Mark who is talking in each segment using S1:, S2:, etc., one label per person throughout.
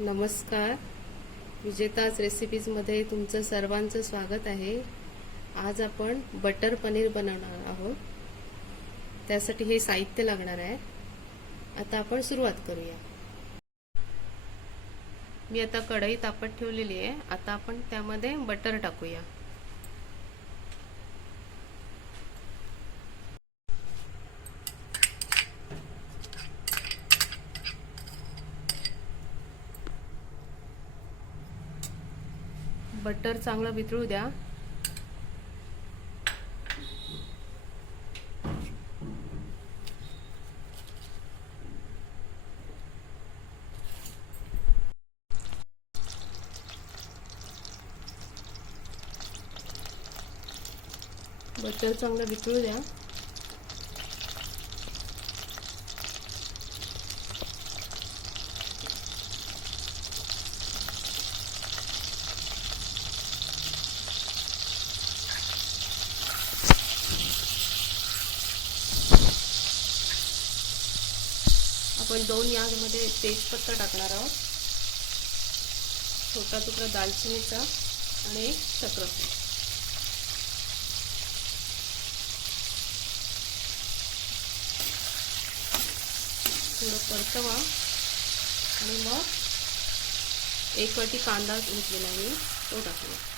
S1: नमस्कार. विजेताज रेसिपीजमध्ये तुमचं सर्वांचं स्वागत आहे. आज आपण बटर पनीर बनवणार आहोत. त्यासाठी हे साहित्य लागणार आहे. आता आपण सुरुवात करूया. मी आता कढई तापत ठेवलेली आहे. आता आपण त्यामध्ये बटर टाकूया. बटर चांगलं वितळू द्या. बटर चांगलं वितळू द्या. आपण दोन यामध्ये तेजपत्ता टाकणार आहोत. छोटा तुकडा दालचिनीचा आणि एक चक्रफूल. थोडं परतवा आणि मग एक वाटी कांदा घेतलेला आहे मी तो टाकूया.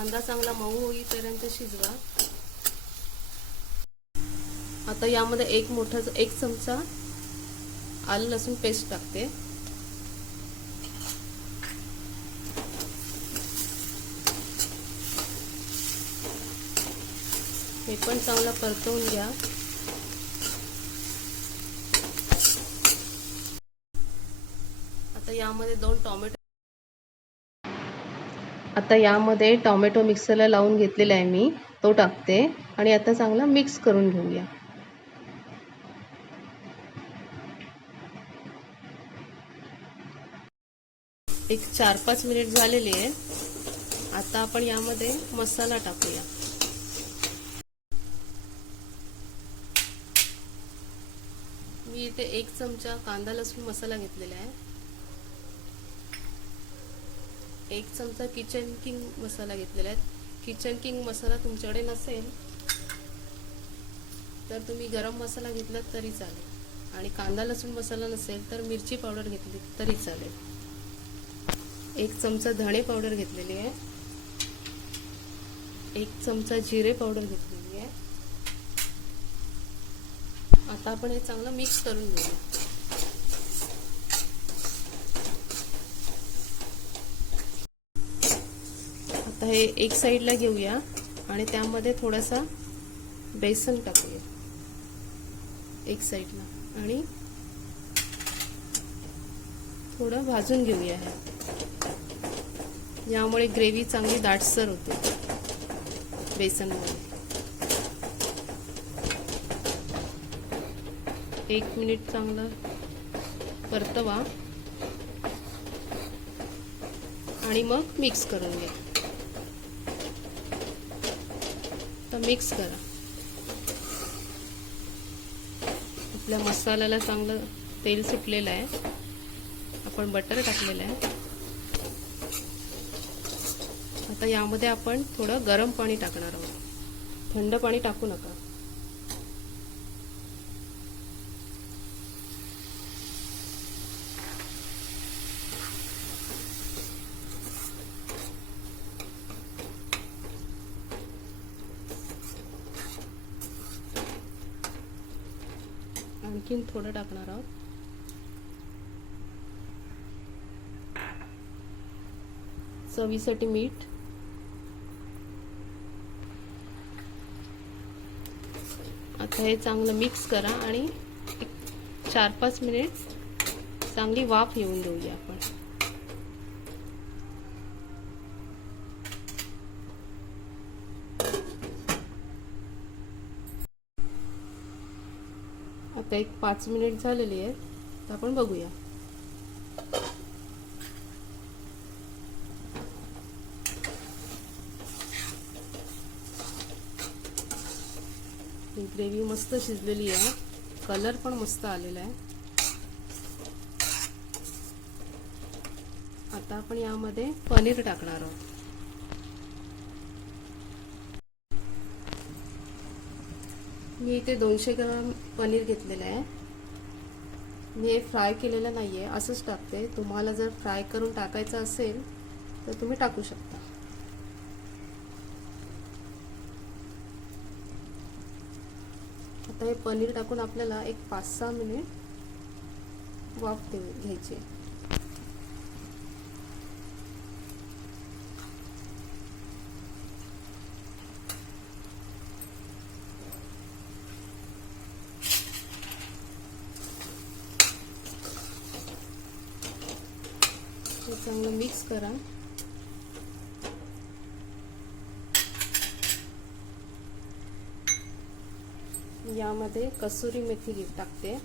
S1: कांदा चांगला मऊ होईपर्यंत शिजवा. आता यामध्ये एक मोठा एक चमचा आलं लसूण पेस्ट टाकते. हे पण चांगला परतवून घ्या. आता यामध्ये दोन टॉमॅटो आता यामध्ये टोमॅटो मिक्सरला लावून घेतलेला आहे मी. तो टाकते आणि आता चांगला मिक्स करून घेऊया. एक चार पाच मिनिट झालेली आहे. आता आपण यामध्ये मसाला टाकूया. मी इथे एक चमचा कांदा लसूण मसाला घेतलेला आहे. एक चमचा किचन किंग मसाला घेतलेला आहे. किचन किंग मसाला तुमच्याकडे नसेल तर तुम्ही गरम मसाला घेतला तरी चालेल. आणि कांदा लसूण मसाला नसेल तर मिरची पावडर घेतली तरी चालेल. एक चमचा धणे पावडर घेतलेली आहे. एक चमचा जिरे पावडर घेतलेली आहे. आता आपण हे चांगलं मिक्स करून घेऊया. आता हे एक साईडला घेऊया आणि त्यामध्ये थोडासा बेसन टाकूया. एक साईडला. आणि थोडं भाजून घेऊया हे. यामुळे ग्रेव्ही चांगली दाटसर होते. बेसनमुळे. एक मिनिट चांगलं परतवा. आणि मग मिक्स करून घ्या. तर मिक्स करा. आपल्या मसाल्याला चांगलं तेल सुटलेलं आहे. आपण बटर टाकलेलं आहे. आता यामध्ये आपण थोडं गरम पाणी टाकणार आहोत. थंड पाणी टाकू नका. आणखीन थोडं टाकणार आहोत. चवीसाठी मीठ. आता हे चांगलं मिक्स करा आणि एक चार पाच मिनिट चांगली वाफ येऊन देऊया आपण. आता एक पाच मिनिट झालेली आहे तर आपण बघूया. ग्रेव्ही मस्त शिजलेली आहे. कलर पण मस्त आलेला आहे. आता आपण यामध्ये पनीर टाकणार आहोत. मी इथे दोनशे ग्राम पनीर घेतलेलं आहे. मी हे फ्राय केलेलं नाही आहे असंच टाकते. तुम्हाला जर फ्राय करून टाकायचं असेल तर तुम्ही टाकू शकता. आता हे पनीर टाकून आपल्याला एक पाच सहा मिनिट वाफ देऊ घ्यायची चांगलं मिक्स करा. यामध्ये कसुरी मेथी टाकते.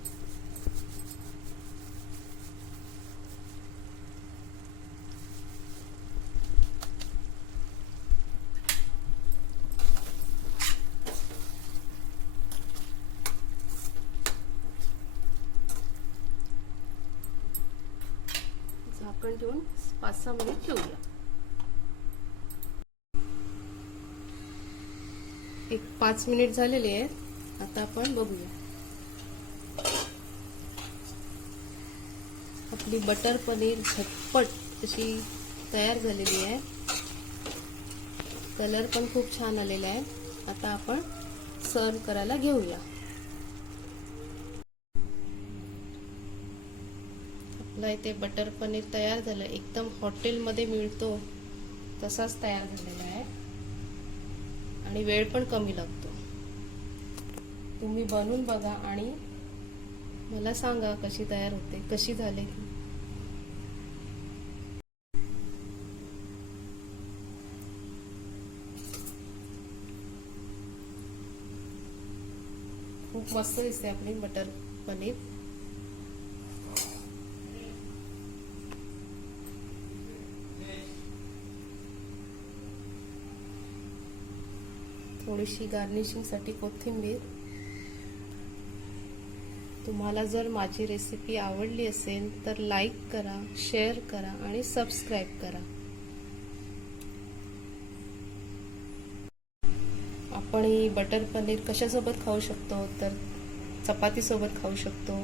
S1: झाकण ठेवून पाच सहा मिनिट ठेवूया. एक पाच मिनिट झालेले आहेत. आता आपण बघूया. आपली बटर पनीर झटपट अशी तयार झालेली आहे. कलर पण खूप छान आलेला आहे. आता आपण सर्व करायला घेऊया. आपलं इथे बटर पनीर तयार झालं. एकदम हॉटेलमध्ये मिळतो. तसाच तयार झालेला आहे. आणि वेळ पण कमी लागतो. तुम्ही बनवून बघा आणि मला सांगा कशी तयार होते कशी झाले खूप मस्त दिसते आपली बटर पनीर. थोडीशी गार्निशिंगसाठी कोथिंबीर. तुम्हाला जर माझी रेसिपी आवडली असेल तर लाईक करा शेअर करा आणि सबस्क्राईब करा. आपण ही बटर पनीर कशासोबत खाऊ शकतो? तर चपातीसोबत खाऊ शकतो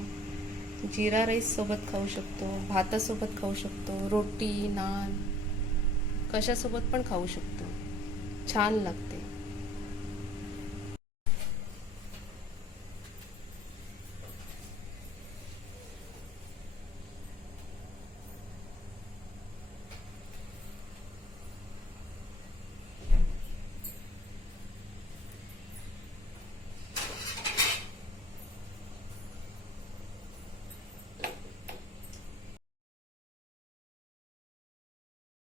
S1: जिरा राईस सोबत खाऊ शकतो भातासोबत खाऊ शकतो रोटी नान कशासोबत पण खाऊ शकतो. छान लागतं.